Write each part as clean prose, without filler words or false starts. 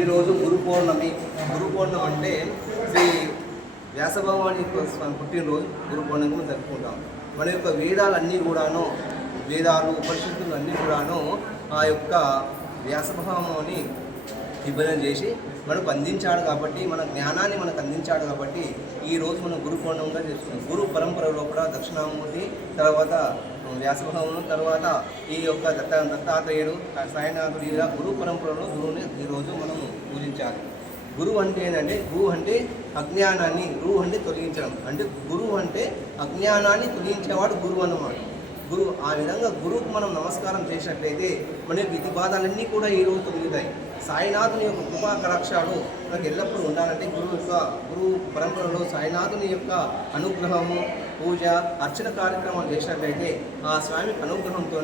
ఈరోజు గురు పౌర్ణమి. గురు పౌర్ణమి అంటే శ్రీ వ్యాసభగవాని పుట్టినరోజు గురు పౌర్ణమి జరుపుకుంటాం. మన యొక్క వేదాలన్నీ కూడాను, వేదాలు ఉపనిషత్తులు అన్నీ కూడాను ఆ యొక్క వ్యాసభగవాని విభజన చేసి మనకు అందించాడు కాబట్టి, మన జ్ఞానాన్ని మనకు అందించాడు కాబట్టి ఈరోజు మనం గురు పౌర్ణమిగా చేసుకున్నాం. గురు పరంపరలో కూడా దక్షిణామూర్తి, తర్వాత వ్యాసభగవాను, తర్వాత ఈ యొక్క దత్తాత్రేయుడు, సాయినాథుడు, ఇలా గురు పరంపరలో గురువుని ఈరోజు మనం పూజించాలి. గురువు అంటే ఏంటంటే, గురువు అంటే అజ్ఞానాన్ని, గురువు అంటే తొలగించడం, అంటే గురువు అంటే అజ్ఞానాన్ని తొలగించేవాడు గురువు అన్నమాట. గురువు ఆ విధంగా గురువుకు మనం నమస్కారం చేసినట్లయితే మన విధి బాధలన్నీ కూడా ఈరోజు తొలగుతాయి. సాయినాథుని యొక్క కృపా కటాక్షాలు మనకు ఎల్లప్పుడూ ఉండాలంటే గురువు పరంపరలో సాయినాథుని యొక్క అనుగ్రహము, పూజ, అర్చన కార్యక్రమాలు చేసినట్లయితే ఆ స్వామి అనుగ్రహంతో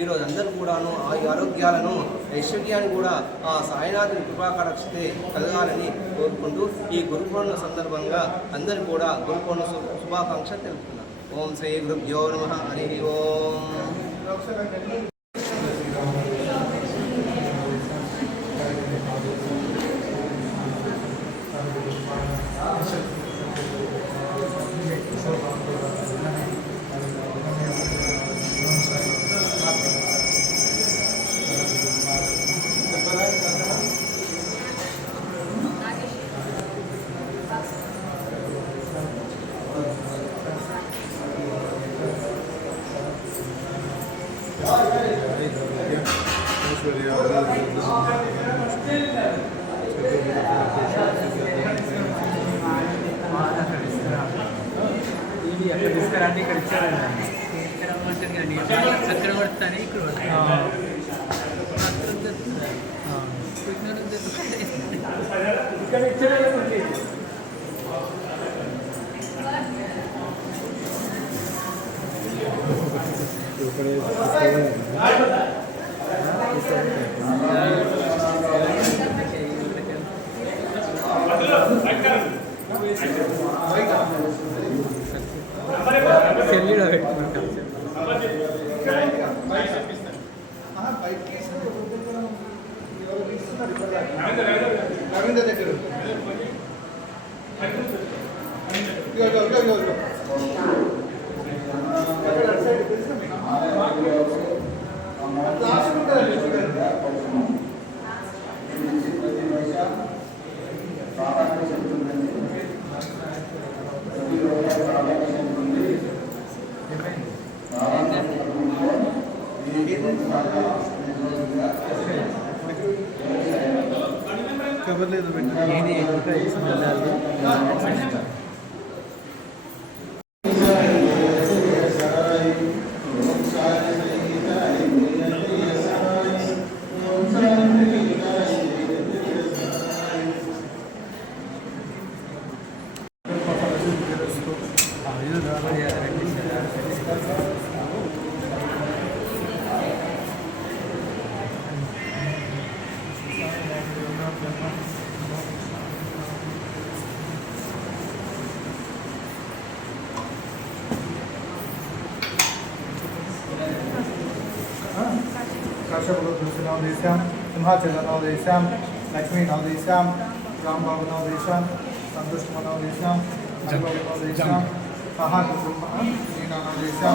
ఈరోజు అందరూ కూడాను ఆ ఆరోగ్యాలను, ఐశ్వర్యాన్ని కూడా ఆ సాయినాథుని కృపా కటాక్షతే కలగాలని కోరుకుంటూ ఈ గురు పౌర్ణమి సందర్భంగా అందరూ కూడా గురు పౌర్ణమి శుభాకాంక్ష తెలుపుతున్నారు. ఓం శ్రీ గురుభ్యో నమః. హరి ఓం. ఇది అక్కడ తీసుకురండి, ఇక్కడ ఇచ్చారండి, ఇక్కడ రమ్మంటారు కానీ అక్కడ పడతానే ఇక్కడ ఇక్కడ ఇచ్చారండి. సెల్లులో పెట్టుకుంటాం. కవర్లేదు काशपुरदृष्टिनवदेश्यां सिंहाचलनवदेश्यां लक्ष्मीनवदेश्यां रामबाबुनवदेश्यां सन्तुष्टमनवदेश्यां हरिबाबुनवदेश्यां सहाकुटुम्बनवदेश्यां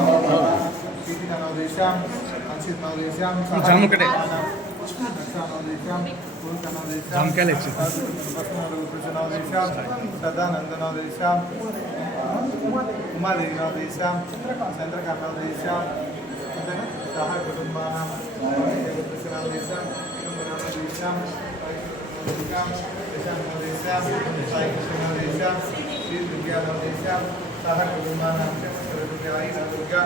कीर्तिनवदेश्यां अंशितनवदेश्यां दक्षानवदेश्यां पूर्णनवदेश्यां सदानन्दनवदेश्यां उमादेवीनवदेश्यां चन्द्रकान्तनवदेश्यां सह कुटुम्बानां कृष्णनवदेश्यां कुटुम्बनवदेश्यां कृष्णनवदेश्यां साई कृष्णनवदेश्यां श्री दुर्गानवदेश्यां सह कुटुम्बानां सर्वदुर्गायै दुर्गा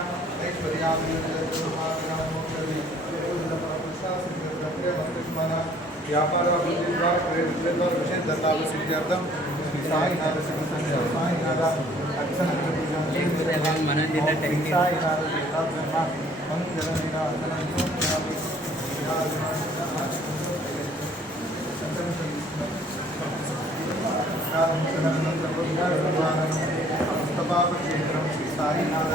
ऐश्वर्याभिवृद्धिर्मोक्षति व्यापार अभिवृद्धि द्वारा विशेष दत्ताभ सिद्ध्यर्थं साईनाथ साईनाथ क्षेत्रं श्री साईनाथ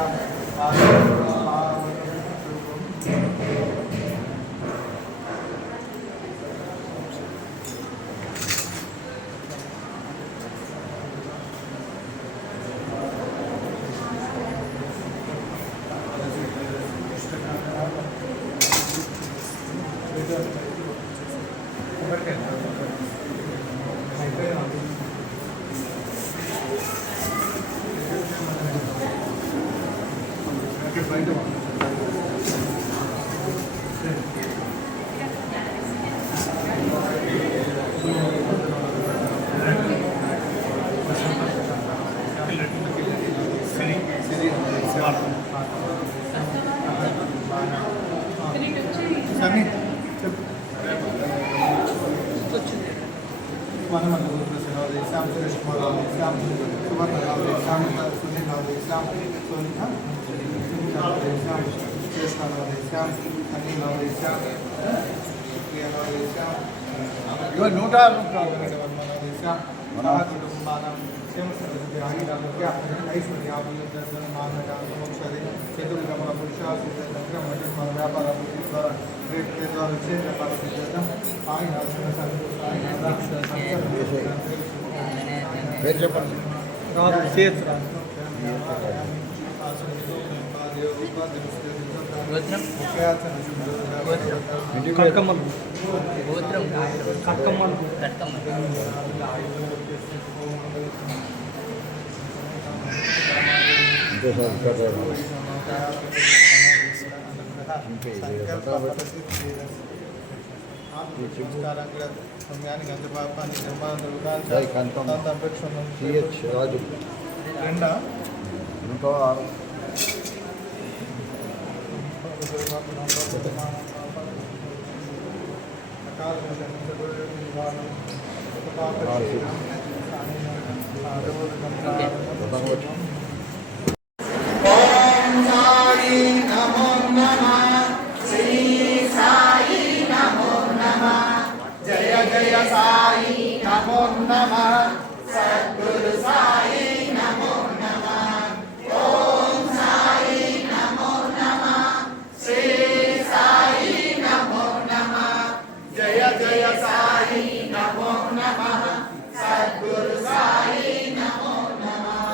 సన్నీ చెప్పు మనం అనుకుంటున్నాం శ్యామ్ సురేష్ కుమార్ రావు శ్యామ్ సువర్ణ రావు శ్యామ్ సునీల్ రావు శ్యామ్ శ్యామ్ సురేష్ రావు శ్యామ్ అనిల్ రావు శ్యామ్ ప్రియ రావు శ్యామ్ ఇవాళ 106 శ్యామ్ మన కుటుంబానం క్షేమ సమృద్ధి ఆయురారోగ్య ఐశ్వర్య అభివృద్ధి దర్శనం మానవ మోక్షది చతుర్ గమన పురుష సిద్ధ మన వ్యాపార అభివృద్ధి ద్వారా ద్వారా వచ్చే వ్యాపార సిద్ధం ఆయన పేరు చెప్పండి రాదు చేత్ రాదు కట్కమ్మలు గోత్రం కట్కమ్మలు రాజు రెండా ఇంకో జయ సాయి నమో నమః సద్గురు సాయి నమో నమః ఓం సాయి నమో నమః శ్రీ సాయి నమో నమః జయ జయ సాయి నమో నమః సద్గురు సాయి నమో నమః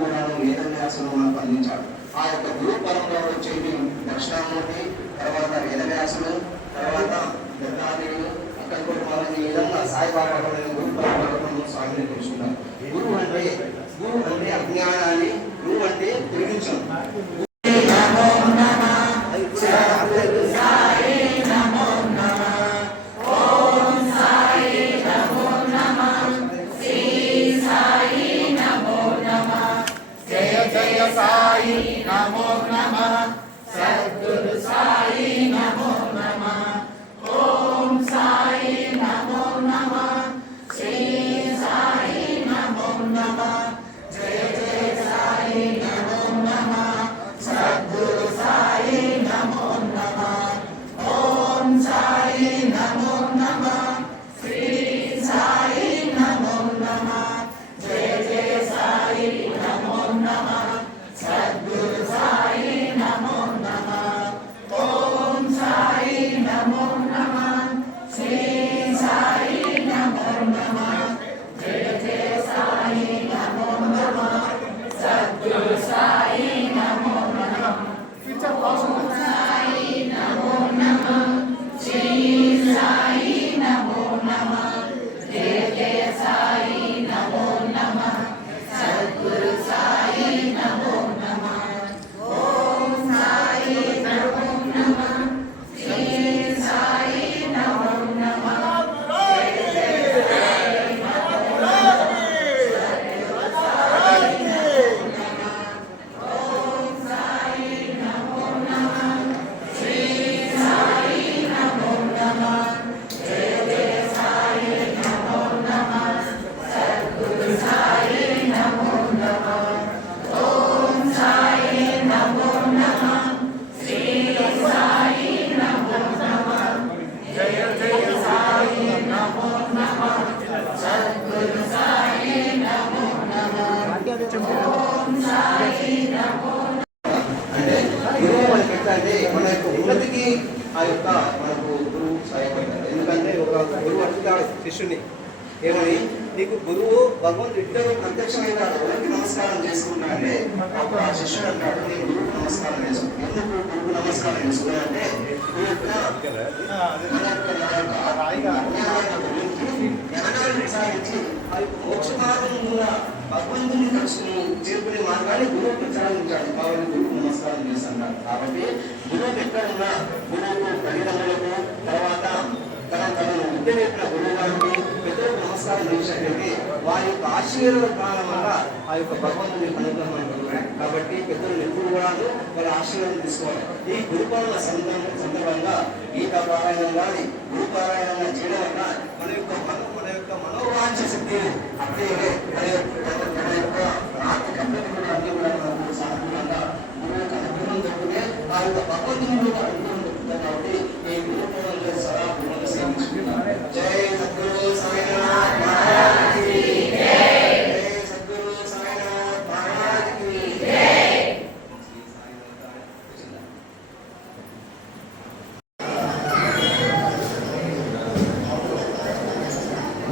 కూడా వేదవ్యాసులు మనకు అందించాడు. ఆ యొక్క గురు పరంపరలో వచ్చేది దక్షిణామూర్తి, తర్వాత వేదవ్యాసులు, తర్వాత దత్తాత్రేయులు, అక్కడ కూడా మనం ఈ విధంగా సాయిబాబా గురు పరంపరలో స్వామిని తెలుసుకున్నాం. గురువు అంటే అజ్ఞానాన్ని, గురువు అంటే తిరిగించడం. జయ సాయి నమో నమః, సద్గురు సాయి నమో నమః, ఓం సాయి నమో నమః, శ్రీ సాయి నమో నమః, జయ జయ సాయి నమో నమః, సద్గురు సాయి నమో నమః, ఓం సాయి నమో నమః, శ్రీ సాయి నమో నమః, జయ జయ సాయి నమో నమః, సద్గురు సాయి నమో నమః, ఓం సాయి నమో నమః, శ్రీ సాయి నమో నమః, జయ జయ సాయి నమో నమః, సద్గురు సాయి నమో నమః, సాయి నమో నమః, శ్రీ సాయి నమో నమః, జయ జయ సాయి నమో నమః, సద్గురు సాయి నమో నమః, ఓం సాయి నమో నమః, శ్రీ సాయి నమో నమః, జయ జయ సాయి నమో నమః, సద్గురు సాయి నమో నమః, ఓం సాయి నమో నమః, శ్రీ సాయి నమో నమః, జయ జయ సాయి నమో నమః, సద్గురు సాయి నమో నమః, ఓం సాయి నమో నమః, శ్రీ సాయి నమో నమః, జయ జయ సాయి నమో నమః, సద్గురు సాయి నమో నమః, ఓం సాయి నమో. అంటే గురువు మనకి ఎట్లా అంటే మన యొక్క ఉన్నతికి ఆ యొక్క మనకు గురువు సహాయపడతారు. ఎందుకంటే ఒక గురువు అడుగుతాడు శిష్యుని, ఏమని, నీకు గురువు భగవంతుడు ఇద్దరు ప్రత్యక్షమైన ఎవరికి నమస్కారం చేసుకున్నా అంటే ఒక శిష్యుడు అంటాడు, నేను గురువుకు నమస్కారం చేసుకున్నాను. ఎందుకు గురువుకు నమస్కారం చేసుకున్నా అంటే మోక్ష మార్గంలో భగవంతుని చేరుకునే మార్గాన్ని గురువు ప్రచారించాడు. కాబట్టి గురువుకు నమస్కారం చేస్తున్నాడు. కాబట్టి గురువుకు ఎక్కడున్నా గురువుకు తల్లిదండ్రులకు, తర్వాత తనను ఉద్యోగ గురువు గారికి, పెద్దలకు నమస్కారం చేసినట్లయితే వారి యొక్క ఆశీర్వాదం వల్ల ఆ యొక్క భగవంతుని అనుగ్రహం. కాబట్టి పెద్దలు ఎప్పుడు కూడా వాళ్ళ ఆశీర్వాదం తీసుకోవాలి. ఈ గురుపాలన సందర్భంగా గీత పారాయణం కానీ గురు పారాయణంగా చేయడం వల్ల మన యొక్క మనోవాంఛ శక్తి అప్పుడే మన యొక్క అన్ని కూడా మనకు సానుకూలంగా గురువు యొక్క అనుగ్రహం దొరికితే ఆ యొక్క భగవంతుని యొక్క అనుగ్రహం దొరుకుతుంది. కాబట్టి ఈ గురుపాలనలో సదా గురువును సేవించుకుంటాం. జై సద్గురు సాయినాథ్ మహారాజ్ కి జై. జై సద్గురు సాయినాథ్ మహారాజ్ కి జై.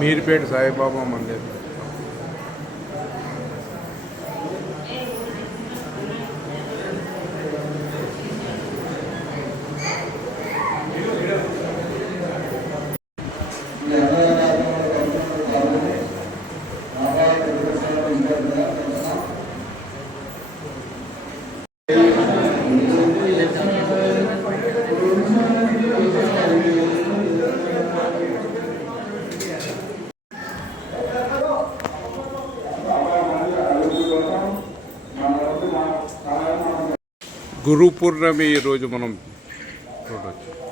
మీర్పేట సాయిబాబా మందిర్. గురు పూర్ణమి ఈరోజు మనం చూడవచ్చు.